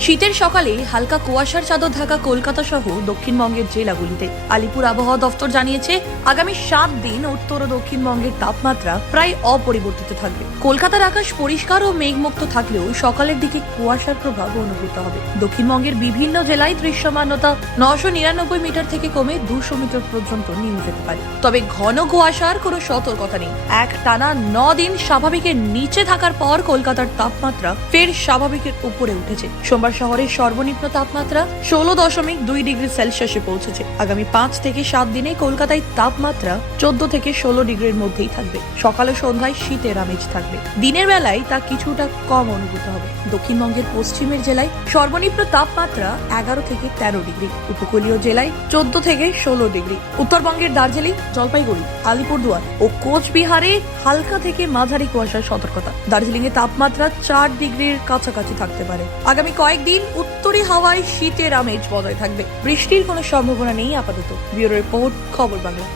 শীতের সকালে হালকা কুয়াশার চাদর ঢাকা কলকাতা সহ দক্ষিণবঙ্গের জেলাগুলিতে। আলিপুর আবহাওয়া দফতর জানিয়েছে, আগামী সাত দিন উত্তর ও দক্ষিণবঙ্গের তাপমাত্রা প্রায় অপরিবর্তিত থাকবে। কলকাতার আকাশ পরিষ্কার ও মেঘমুক্ত থাকলেও সকালের দিকে কুয়াশার প্রভাব অনুভূত হবে। দক্ষিণবঙ্গের বিভিন্ন জেলায় দৃশ্যমানতা নশো নিরানব্বই মিটার থেকে কমে দুশো মিটার পর্যন্ত নেমে যেতে পারে। তবে ঘন কুয়াশার কোনো সতর্কতা নেই। এক টানা ন দিন স্বাভাবিকের নিচে থাকার পর কলকাতার তাপমাত্রা ফের স্বাভাবিকের উপরে উঠেছে। সোমবার শহরের সর্বনিম্ন তাপমাত্রা ষোলো দশমিক দুই ডিগ্রি সেলসিয়াসে পৌঁছেছে। আগামী পাঁচ থেকে সাত দিনে কলকাতায় তাপমাত্রা চোদ্দ থেকে ষোলো ডিগ্রির মধ্যেই থাকবে। সকাল সন্ধ্যায় শীতের আমেজ থাকবে। দিনের বেলায় তা কিছুটা কম অনুভূত হবে। দক্ষিণবঙ্গের পশ্চিমের জেলায় সর্বনিম্ন তাপমাত্রা এগারো থেকে তেরো ডিগ্রি। উপকূলীয় জেলায় চোদ্দ থেকে ষোলো ডিগ্রি। উত্তরবঙ্গের দার্জিলিং, জলপাইগুড়ি, আলিপুরদুয়ার ও কোচবিহারে হালকা থেকে মাঝারি কুয়াশার সতর্কতা। দার্জিলিং এ তাপমাত্রা চার ডিগ্রির কাছাকাছি থাকতে পারে। আগামী কয়েকদিন উত্তরে হাওয়ায় শীতের আমেজ বজায় থাকবে। বৃষ্টির কোনো সম্ভাবনা নেই আপাতত। ব্যুরো রিপোর্ট, খবর বাংলা।